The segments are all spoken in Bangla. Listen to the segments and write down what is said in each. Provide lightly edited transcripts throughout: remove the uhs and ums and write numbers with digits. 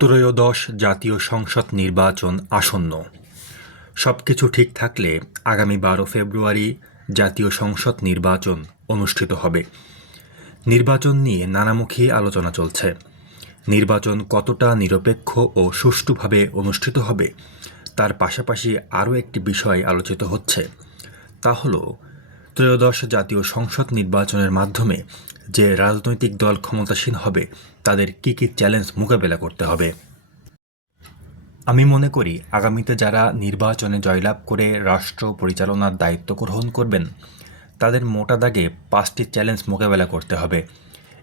ত্রয়োদশ জাতীয় সংসদ নির্বাচন আসন্ন। সবকিছু ঠিক থাকলে আগামী 12 ফেব্রুয়ারি জাতীয় সংসদ নির্বাচন অনুষ্ঠিত হবে। নির্বাচন নিয়ে নানামুখী আলোচনা চলছে। নির্বাচন কতটা নিরপেক্ষ ও সুষ্ঠুভাবে অনুষ্ঠিত হবে তার পাশাপাশি আরও একটি বিষয় আলোচিত হচ্ছে, তা হল ত্রয়োদশ জাতীয় সংসদ নির্বাচনের মাধ্যমে যে রাজনৈতিক দল ক্ষমতাসীন হবে তাদের কী কী চ্যালেঞ্জ মোকাবেলা করতে হবে। আমি মনে করি আগামীতে যারা নির্বাচনে জয়লাভ করে রাষ্ট্র পরিচালনার দায়িত্ব গ্রহণ করবেন তাদের মোটা দাগে 5টি চ্যালেঞ্জ মোকাবেলা করতে হবে।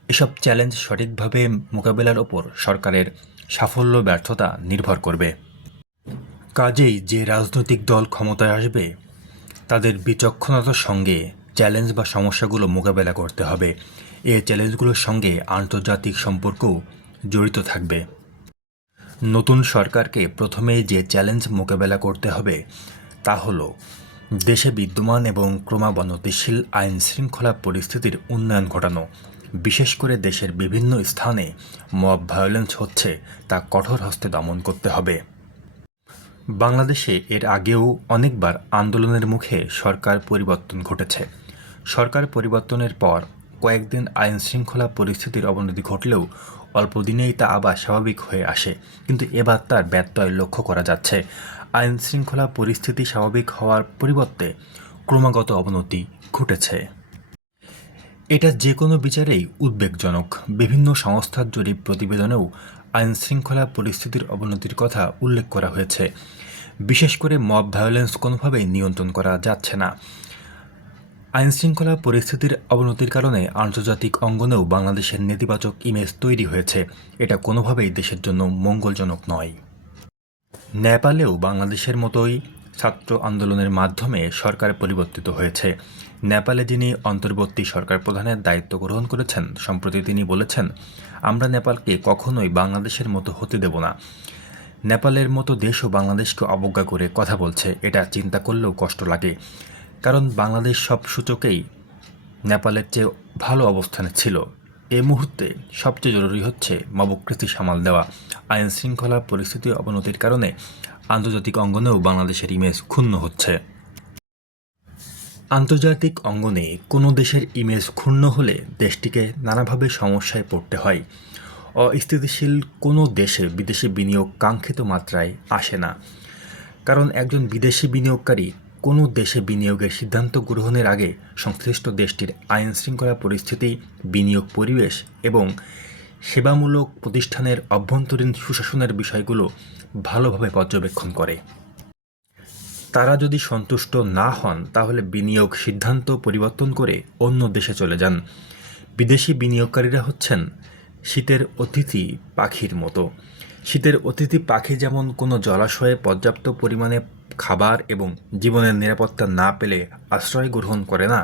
এসব চ্যালেঞ্জ সঠিকভাবে মোকাবেলার ওপর সরকারের সাফল্য ব্যর্থতা নির্ভর করবে। কাজেই যে রাজনৈতিক দল ক্ষমতায় আসবে তাদের বিচক্ষণতার সঙ্গে চ্যালেঞ্জ বা সমস্যাগুলো মোকাবেলা করতে হবে। এই চ্যালেঞ্জগুলোর সঙ্গে আন্তর্জাতিক সম্পর্কও জড়িত থাকবে। নতুন সরকারকে প্রথমেই যে চ্যালেঞ্জ মোকাবেলা করতে হবে তা হল দেশে বিদ্যমান এবং ক্রমাবনতিশীল আইন শৃঙ্খলা পরিস্থিতির উন্নয়ন ঘটানো। বিশেষ করে দেশের বিভিন্ন স্থানে মব ভায়োলেন্স হচ্ছে, তা কঠোর হস্তে দমন করতে হবে। বাংলাদেশে এর আগেও অনেকবার আন্দোলনের মুখে সরকার পরিবর্তন ঘটেছে। সরকার পরিবর্তনের পর কয়েকদিন আইন শৃঙ্খলা পরিস্থিতির অবনতি ঘটলেও অল্প দিনেই তা আবার স্বাভাবিক হয়ে আসে, কিন্তু এবার তার ব্যত্যয় লক্ষ্য করা যাচ্ছে। আইন শৃঙ্খলা পরিস্থিতি স্বাভাবিক হওয়ার পরিবর্তে ক্রমাগত অবনতি ঘটেছে। এটা যে কোনো বিচারেই উদ্বেগজনক। বিভিন্ন সংস্থার জরিপ প্রতিবেদনেও আইন শৃঙ্খলা পরিস্থিতির অবনতির কথা উল্লেখ করা হয়েছে। বিশেষ করে মব ভায়োলেন্স কোনোভাবেই নিয়ন্ত্রণ করা যাচ্ছে না। আইন শৃঙ্খলা পরিস্থিতির অবনতির কারণে আন্তর্জাতিক অঙ্গনেও বাংলাদেশের নেতিবাচক ইমেজ তৈরি হয়েছে। এটা কোনোভাবেই দেশের জন্য মঙ্গলজনক নয়। নেপালেও বাংলাদেশের মতোই ছাত্র আন্দোলনের মাধ্যমে সরকার পরিবর্তিত হয়েছে। নেপালে যিনি অন্তর্বর্তী সরকার প্রধানের দায়িত্ব গ্রহণ করেছেন, সম্প্রতি তিনি বলেছেন, আমরা নেপালকে কখনোই বাংলাদেশের মতো হতে দেব না। নেপালের মতো দেশও বাংলাদেশকে অবজ্ঞা করে কথা বলছে, এটা চিন্তা করলেও কষ্ট লাগে। কারণ বাংলাদেশ সব সূচকেই নেপালের চেয়ে ভালো অবস্থানে ছিল। এই মুহূর্তে সবচেয়ে জরুরি হচ্ছে মবকৃতি সামাল দেওয়া। আইন শৃঙ্খলা পরিস্থিতি অবনতির কারণে আন্তর্জাতিক অঙ্গনেও বাংলাদেশের ইমেজ ক্ষুণ্ণ হচ্ছে। আন্তর্জাতিক অঙ্গনে কোনো দেশের ইমেজ ক্ষুণ্ণ হলে দেশটিকে নানাভাবে সমস্যায় পড়তে হয়। অস্থিতিশীল কোনো দেশে বিদেশি বিনিয়োগ কাঙ্ক্ষিত মাত্রায় আসে না। কারণ একজন বিদেশি বিনিয়োগকারী কোনো দেশে বিনিয়োগের সিদ্ধান্ত গ্রহণের আগে সংশ্লিষ্ট দেশটির আইন শৃঙ্খলা পরিস্থিতি, বিনিয়োগ পরিবেশ এবং সেবামূলক প্রতিষ্ঠানের অভ্যন্তরীণ সুশাসনের বিষয়গুলো ভালোভাবে পর্যবেক্ষণ করে। তারা যদি সন্তুষ্ট না হন তাহলে বিনিয়োগ সিদ্ধান্ত পরিবর্তন করে অন্য দেশে চলে যান। বিদেশি বিনিয়োগকারীরা হচ্ছেন শীতের অতিথি পাখির মতো। শীতের অতিথি পাখি যেমন কোনো জলাশয়ে পর্যাপ্ত পরিমাণে খাবার এবং জীবনের নিরাপত্তা না পেলে আশ্রয় গ্রহণ করে না,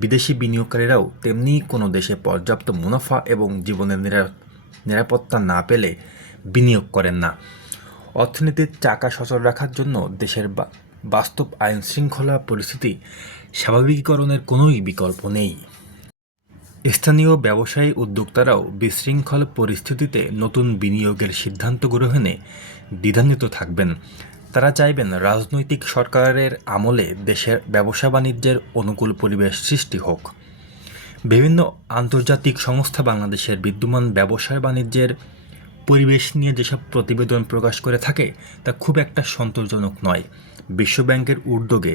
বিদেশি বিনিয়োগকারীরাও তেমনি কোনো দেশে পর্যাপ্ত মুনাফা এবং জীবনের নিরাপত্তা না পেলে বিনিয়োগ করেন না। অর্থনীতির চাকা সচল রাখার জন্য দেশের বাস্তব আইন শৃঙ্খলা পরিস্থিতি স্বাভাবিকীকরণের কোনোই বিকল্প নেই। স্থানীয় ব্যবসায়ী উদ্যোক্তারাও বিশৃঙ্খল পরিস্থিতিতে নতুন বিনিয়োগের সিদ্ধান্ত গ্রহণে দ্বিধান্বিত থাকবেন। তারা চাইবেন রাজনৈতিক সরকারের আমলে দেশের ব্যবসা বাণিজ্যের অনুকূল পরিবেশ সৃষ্টি হোক। বিভিন্ন আন্তর্জাতিক সংস্থা বাংলাদেশের বিদ্যমান ব্যবসা বাণিজ্যের পরিবেশ নিয়ে যেসব প্রতিবেদন প্রকাশ করে থাকে তা খুব একটা সন্তোষজনক নয়। বিশ্বব্যাংকের উদ্যোগে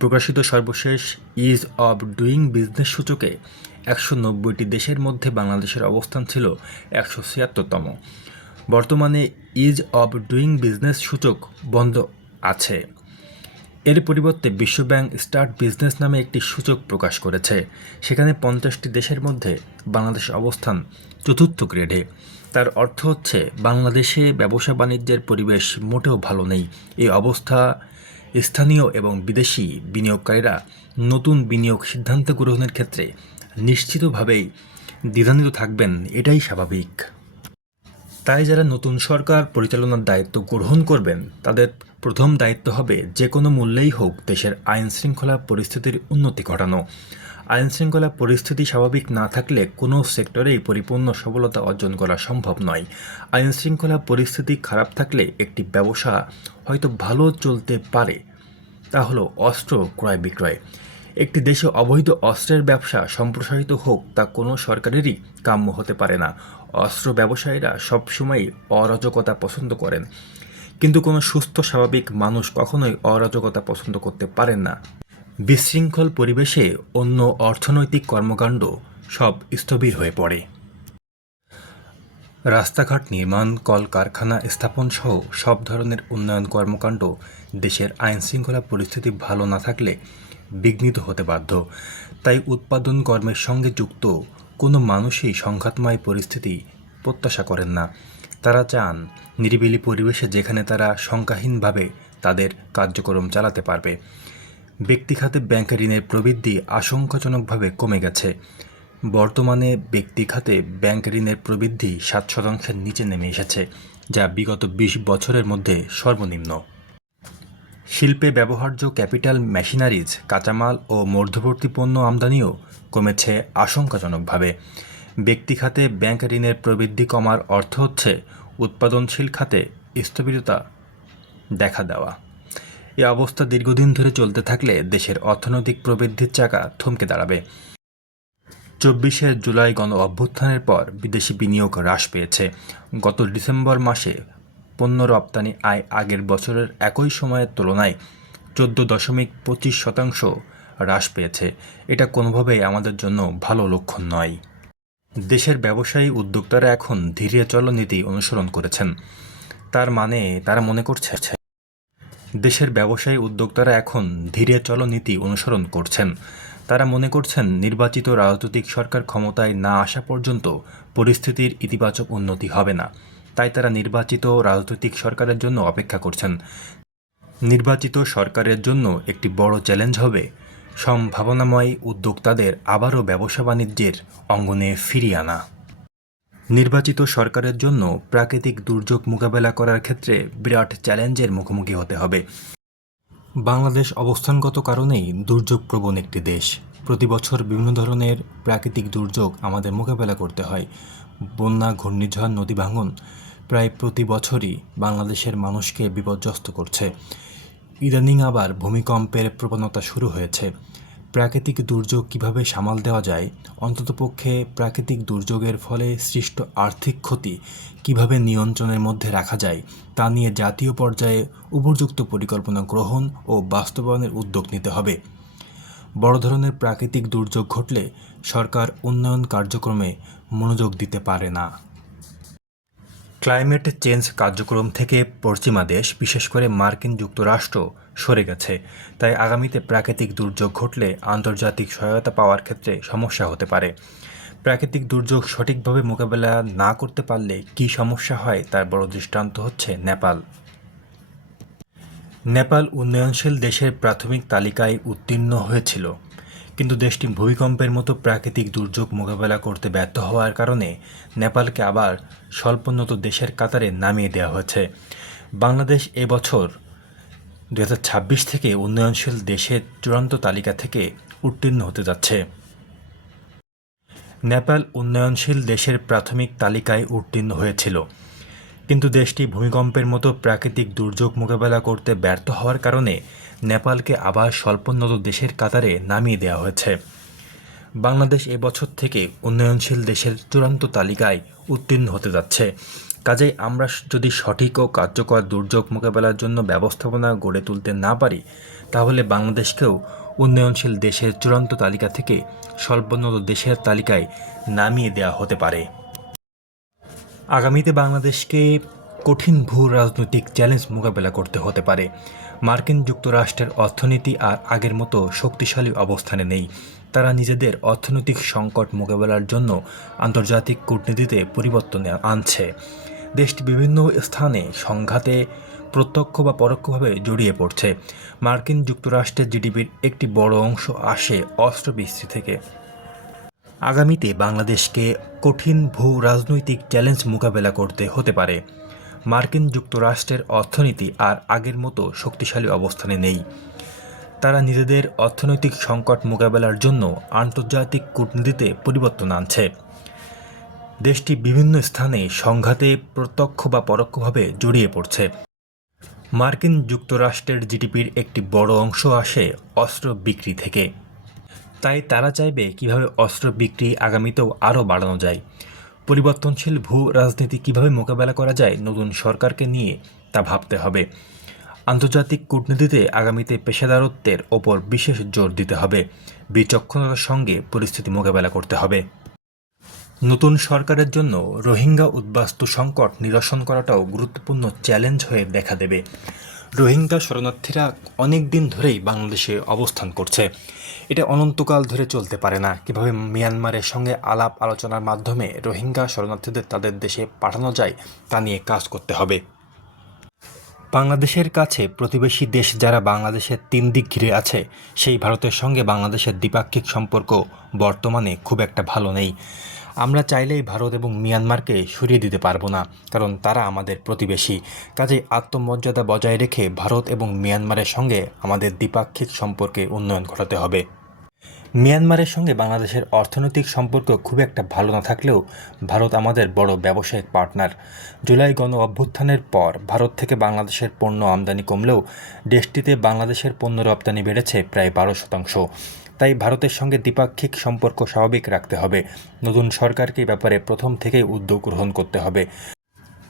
প্রকাশিত সর্বশেষ ইজ অব ডুইং বিজনেস সূচকে 190টি দেশের মধ্যে বাংলাদেশের অবস্থান ছিল 176তম। বর্তমানে ইজ অব ডুইং বিজনেস সূচক বন্ধ আছে। এর পরিবর্তে বিশ্বব্যাংক স্টার্ট বিজনেস নামে একটি সূচক প্রকাশ করেছে। সেখানে 50টি দেশের মধ্যে বাংলাদেশের অবস্থান 4র্থ গ্রেডে। তার অর্থ হচ্ছে বাংলাদেশে ব্যবসা বাণিজ্যের পরিবেশ মোটেও ভালো নেই। এই অবস্থা স্থানীয় এবং বিদেশি বিনিয়োগকারীরা নতুন বিনিয়োগ সিদ্ধান্ত গ্রহণের ক্ষেত্রে নিশ্চিতভাবেই দ্বিধান্বিত থাকবেন, এটাই স্বাভাবিক। তাই যারা নতুন সরকার পরিচালনার দায়িত্ব গ্রহণ করবেন তাদের প্রথম দায়িত্ব হবে যে কোনো মূল্যেই হোক দেশের আইন শৃঙ্খলা পরিস্থিতির উন্নতি ঘটানো। আইনশৃঙ্খলা পরিস্থিতি স্বাভাবিক না থাকলে কোনো সেক্টরেই পরিপূর্ণ সফলতা অর্জন করা সম্ভব নয়। আইনশৃঙ্খলা পরিস্থিতি খারাপ থাকলে একটি ব্যবসা হয়তো ভালো চলতে পারে, তা হলো অস্ত্র ক্রয় বিক্রয়। একটি দেশে অবৈধ অস্ত্রের ব্যবসা সম্প্রসারিত হোক তা কোনো সরকারেরই কাম্য হতে পারে না। অস্ত্র ব্যবসায়ীরা সবসময়ই অরাজকতা পছন্দ করেন, কিন্তু কোনো সুস্থ স্বাভাবিক মানুষ কখনোই অরাজকতা পছন্দ করতে পারেন না। বিশৃঙ্খল পরিবেশে অন্য অর্থনৈতিক কর্মকাণ্ড সব স্থবির হয়ে পড়ে। রাস্তাঘাট নির্মাণ, কলকারখানা স্থাপন সহ সব ধরনের উন্নয়ন কর্মকাণ্ড দেশের আইনশৃঙ্খলা পরিস্থিতি ভালো না থাকলে বিঘ্নিত হতে বাধ্য। তাই উৎপাদন কর্মের সঙ্গে যুক্ত কোনো মানুষই সংঘাতময় পরিস্থিতি প্রত্যাশা করেন না। তারা চান নিরিবিলি পরিবেশে যেখানে তারা শঙ্কাহীনভাবে তাদের কার্যক্রম চালাতে পারবে। ব্যক্তিখাতে ব্যাংক ঋণের প্রবৃদ্ধি আশঙ্কাজনকভাবে কমে গেছে। বর্তমানে ব্যক্তিখাতে ব্যাংক ঋণের প্রবৃদ্ধি 7% নিচে নেমে এসেছে, যা বিগত 20 বছরের মধ্যে সর্বনিম্ন। শিল্পে ব্যবহার্য ক্যাপিটাল মেশিনারিজ, কাঁচামাল ও মধ্যবর্তী পণ্য আমদানিও কমেছে আশঙ্কাজনকভাবে। ব্যক্তিখাতে ব্যাংক ঋণের প্রবৃদ্ধি কমার অর্থ হচ্ছে উৎপাদনশীল খাতে স্থবিরতা দেখা দেওয়া। এই অবস্থা দীর্ঘদিন ধরে চলতে থাকলে দেশের অর্থনৈতিক প্রবৃদ্ধির চাকা থমকে দাঁড়াবে। 24শে জুলাই গণ অভ্যুত্থানের পর বিদেশি বিনিয়োগ হ্রাস পেয়েছে। গত ডিসেম্বর মাসে পণ্য রপ্তানি আয় আগের বছরের একই সময়ের তুলনায় 14.25% হ্রাস পেয়েছে। এটা কোনোভাবেই আমাদের জন্য ভালো লক্ষণ নয়। দেশের ব্যবসায়ী উদ্যোক্তারা এখন ধীরে চলো নীতি অনুসরণ করেছেন। তার মানে তারা মনে করছে দেশের ব্যবসায়ী উদ্যোক্তারা এখন ধীরে চলো নীতি অনুসরণ করছেন। তারা মনে করছেন নির্বাচিত রাজনৈতিক সরকার ক্ষমতায় না আসা পর্যন্ত পরিস্থিতির ইতিবাচক উন্নতি হবে না। তাই তারা নির্বাচিত রাজনৈতিক সরকারের জন্য অপেক্ষা করছেন। নির্বাচিত সরকারের জন্য একটি বড় চ্যালেঞ্জ হবে সম্ভাবনাময় উদ্যোক্তাদের আবারও ব্যবসা বাণিজ্যের অঙ্গনে ফিরিয়ে আনা। নির্বাচিত সরকারের জন্য প্রাকৃতিক দুর্যোগ মোকাবেলা করার ক্ষেত্রে বিরাট চ্যালেঞ্জের মুখোমুখি হতে হবে। বাংলাদেশ অবস্থানগত কারণেই দুর্যোগপ্রবণ একটি দেশ। প্রতি বছর বিভিন্ন ধরনের প্রাকৃতিক দুর্যোগ আমাদের মোকাবেলা করতে হয়। বন্যা, ঘূর্ণিঝড়, নদী ভাঙন প্রায় প্রতি বছরই বাংলাদেশের মানুষকে বিপর্যস্ত করছে। ইদানিং আবার ভূমিকম্পের প্রবণতা শুরু হয়েছে। প্রাকৃতিক দুর্যোগ কিভাবে সামাল দেওয়া যায়, অন্ততপক্ষে প্রাকৃতিক দুর্যোগের ফলে সৃষ্ট আর্থিক ক্ষতি কিভাবে নিয়ন্ত্রণের মধ্যে রাখা যায় তা নিয়ে জাতীয় পর্যায়ে উপযুক্ত পরিকল্পনা গ্রহণ ও বাস্তবায়নের উদ্যোগ নিতে হবে। বড় ধরনের প্রাকৃতিক দুর্যোগ ঘটলে সরকার উন্নয়ন কার্যক্রমে মনোযোগ দিতে পারে না। ক্লাইমেট চেঞ্জ কার্যক্রম থেকে পশ্চিমা দেশ, বিশেষ করে মার্কিন যুক্তরাষ্ট্র সরে গেছে। তাই আগামীতে প্রাকৃতিক দুর্যোগ ঘটলে আন্তর্জাতিক সহায়তা পাওয়ার ক্ষেত্রে সমস্যা হতে পারে। প্রাকৃতিক দুর্যোগ সঠিকভাবে মোকাবেলা না করতে পারলে কী সমস্যা হয় তার বড় দৃষ্টান্ত হচ্ছে নেপাল। নেপাল উন্নয়নশীল দেশের প্রাথমিক তালিকায় উত্তীর্ণ হয়েছিল, কিন্তু দেশটি ভূমিকম্পের মতো প্রাকৃতিক দুর্যোগ মোকাবেলা করতে ব্যর্থ হওয়ার কারণে নেপালকে আবার স্বল্পোন্নত দেশের কাতারে নামিয়ে দেওয়া হয়েছে। বাংলাদেশ এবছর 2026 থেকে উন্নয়নশীল দেশের চূড়ান্ত তালিকা থেকে উত্তীর্ণ হতে যাচ্ছে। নেপাল উন্নয়নশীল দেশের প্রাথমিক তালিকায় উত্তীর্ণ হয়েছিল, কিন্তু দেশটি ভূমিকম্পের মতো প্রাকৃতিক দুর্যোগ মোকাবেলা করতে ব্যর্থ হওয়ার কারণে নেপালকে আবার স্বল্পোন্নত দেশের কাতারে নামিয়ে দেওয়া হয়েছে। বাংলাদেশ এবছর থেকে উন্নয়নশীল দেশের চূড়ান্ত তালিকায় উত্তীর্ণ হতে যাচ্ছে। কাজেই আমরা যদি সঠিক ও কার্যকর দুর্যোগ মোকাবেলার জন্য ব্যবস্থাপনা গড়ে তুলতে না পারি, তাহলে বাংলাদেশকেও উন্নয়নশীল দেশের চূড়ান্ত তালিকা থেকে স্বল্পোন্নত দেশের তালিকায় নামিয়ে দেওয়া হতে পারে। আগামীতে বাংলাদেশকে কঠিন ভূ রাজনৈতিক চ্যালেঞ্জ মোকাবেলা করতে হতে পারে। মার্কিন যুক্তরাষ্ট্রের অর্থনীতি আর আগের মতো শক্তিশালী অবস্থানে নেই। তারা নিজেদের অর্থনৈতিক সংকট মোকাবেলার জন্য আন্তর্জাতিক কূটনীতিতে পরিবর্তন আনছে। দেশটি বিভিন্ন স্থানে সংঘাতে প্রত্যক্ষ বা পরোক্ষভাবে জড়িয়ে পড়ছে। মার্কিন যুক্তরাষ্ট্রের জিডিপির একটি বড় অংশ আসে অস্ত্র বিক্রি থেকে। আগামীতে বাংলাদেশকে কঠিন ভূ রাজনৈতিক চ্যালেঞ্জ মোকাবেলা করতে হতে পারে। মার্কিন যুক্তরাষ্ট্রের অর্থনীতি আর আগের মতো শক্তিশালী অবস্থানে নেই। তারা নিজেদের অর্থনৈতিক সংকট মোকাবেলার জন্য আন্তর্জাতিক কূটনীতিতে পরিবর্তন আনছে। দেশটি বিভিন্ন স্থানে সংঘাতে প্রত্যক্ষ বা পরোক্ষভাবে জড়িয়ে পড়ছে। মার্কিন যুক্তরাষ্ট্রের জিডিপির একটি বড় অংশ আসে অস্ত্র বিক্রি থেকে। তাই তারা চাইবে কিভাবে অস্ত্র বিক্রি আগামীতেও আরও বাড়ানো যায়। পরিবর্তনশীল ভূ রাজনীতি কীভাবে মোকাবেলা করা যায় নতুন সরকারকে নিয়ে তা ভাবতে হবে। আন্তর্জাতিক কূটনীতিতে আগামীতে পেশাদারত্বের ওপর বিশেষ জোর দিতে হবে। বিচক্ষণতার সঙ্গে পরিস্থিতি মোকাবেলা করতে হবে। নতুন সরকারের জন্য রোহিঙ্গা উদ্বাস্তু সংকট নিরসন করাটাও গুরুত্বপূর্ণ চ্যালেঞ্জ হয়ে দেখা দেবে। রোহিঙ্গা শরণার্থীরা অনেক দিন ধরেই বাংলাদেশে অবস্থান করছে। এটা অনন্তকাল ধরে চলতে পারে না। কীভাবে মিয়ানমারের সঙ্গে আলাপ আলোচনার মাধ্যমে রোহিঙ্গা শরণার্থীদের তাদের দেশে পাঠানো যায় তা নিয়ে কাজ করতে হবে। বাংলাদেশের কাছে প্রতিবেশী দেশ যারা বাংলাদেশের 3 দিক ঘিরে আছে, সেই ভারতের সঙ্গে বাংলাদেশের দ্বিপাক্ষিক সম্পর্ক বর্তমানে খুব একটা ভালো নেই। আমরা চাইলেই ভারত এবং মিয়ানমারকে সরিয়ে দিতে পারবো না, কারণ তারা আমাদের প্রতিবেশী। কাজেই আত্মমর্যাদা বজায় রেখে ভারত এবং মিয়ানমারের সঙ্গে আমাদের দ্বিপাক্ষিক সম্পর্কে উন্নয়ন ঘটাতে হবে। মিয়ানমারের সঙ্গে বাংলাদেশের অর্থনৈতিক সম্পর্ক খুব একটা ভালো না থাকলেও ভারত আমাদের বড় ব্যবসায়িক পার্টনার। জুলাই গণ অভ্যুত্থানের পর ভারত থেকে বাংলাদেশের পণ্য আমদানি কমলেও দেশটিতে বাংলাদেশের পণ্য রপ্তানি বেড়েছে প্রায় 12%। তাই ভারতের সঙ্গে দ্বিপাক্ষিক সম্পর্ক স্বাভাবিক রাখতে হবে। নতুন সরকারকে ব্যাপারে প্রথম থেকেই উদ্যোগ গ্রহণ করতে হবে।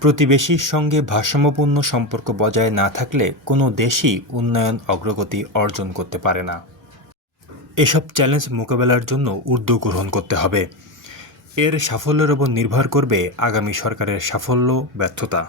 প্রতিবেশীর সঙ্গে ভারসাম্যপূর্ণ সম্পর্ক বজায় না থাকলে কোনো দেশই উন্নয়ন অগ্রগতি অর্জন করতে পারে না। এসব চ্যালেঞ্জ মোকাবেলার জন্য উদ্যোগ গ্রহণ করতে হবে। এর সাফল্যের উপর নির্ভর করবে আগামী সরকারের সাফল্য ব্যর্থতা।